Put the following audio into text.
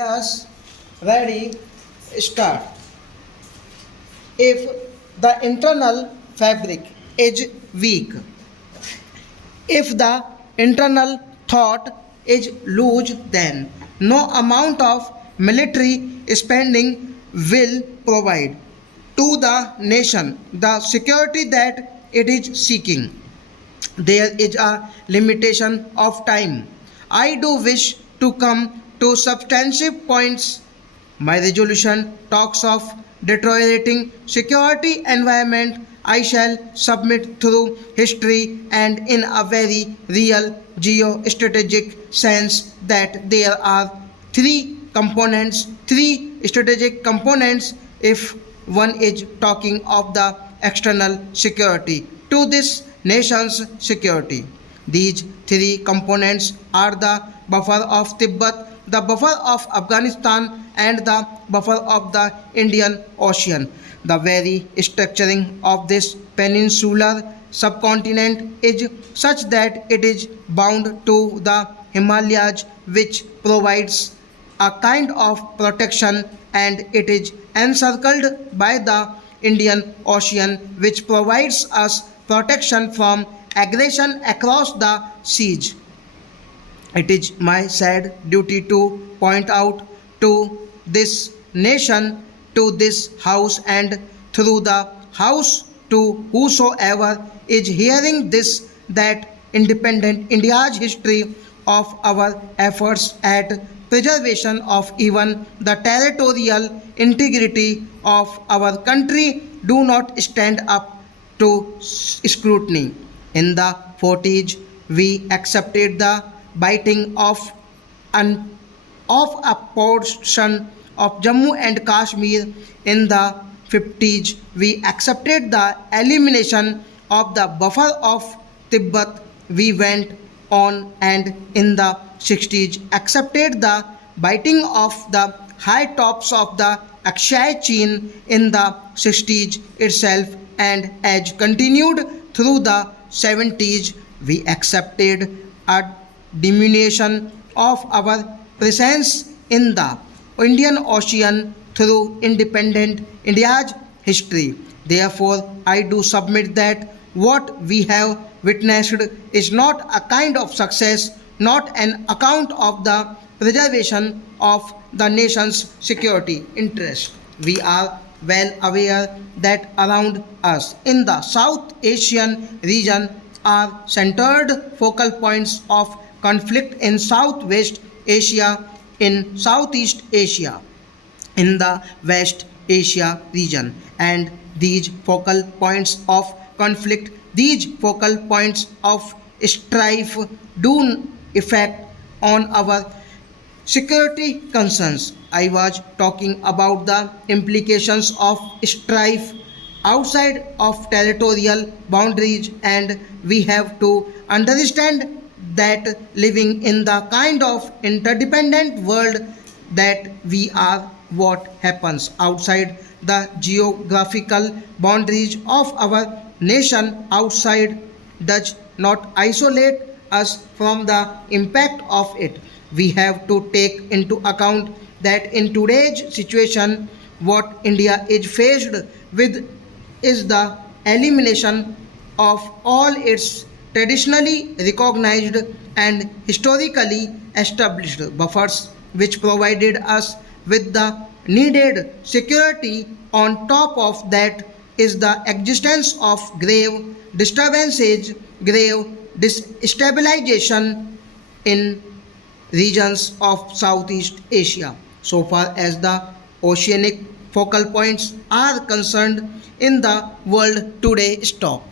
Yes, ready, start. If the internal fabric is weak, if the internal thought is loose, then no amount of military spending will provide to the nation the security that it is seeking. There is a limitation of time. I do wish to come to substantive points. My resolution talks of deteriorating security environment. I shall submit through history and in a very real geostrategic sense that there are three strategic components if one is talking of the external security to this nation's security. These three components are the buffer of Tibet, the buffer of Afghanistan, and the buffer of the Indian Ocean. The very structuring of this peninsular subcontinent is such that it is bound to the Himalayas, which provides a kind of protection, and it is encircled by the Indian Ocean, which provides us protection from aggression across the seas. It is my sad duty to point out to this nation, to this house, and through the house to whosoever is hearing this, that independent India's history of our efforts at preservation of even the territorial integrity of our country do not stand up to scrutiny. In the 40s, we accepted the biting an, of a portion of Jammu and Kashmir. In the 50s, we accepted the elimination of the buffer of Tibet. We went on, and in the 60s accepted the biting of the high tops of the Akshay chain in the 60s itself, and as continued through the 70s, we accepted a diminution of our presence in the Indian Ocean through independent India's history. Therefore, I do submit that what we have witnessed is not a kind of success, not an account of the preservation of the nation's security interest. We are well aware that around us in the South Asian region are centered focal points of conflict in Southwest Asia, in Southeast Asia, in the West Asia region, and these focal points of conflict, these focal points of strife do effect on our security concerns. I was talking about the implications of strife outside of territorial boundaries, and we have to understand that living in the kind of interdependent world that we are, what happens outside the geographical boundaries of our nation outside does not isolate us from the impact of it. We have to take into account that in today's situation, what India is faced with is the elimination of all its traditionally recognized and historically established buffers, which provided us with the needed security. On top of that is the existence of grave disturbances, grave destabilization in regions of Southeast Asia. So far as the oceanic focal points are concerned in the world today, stop.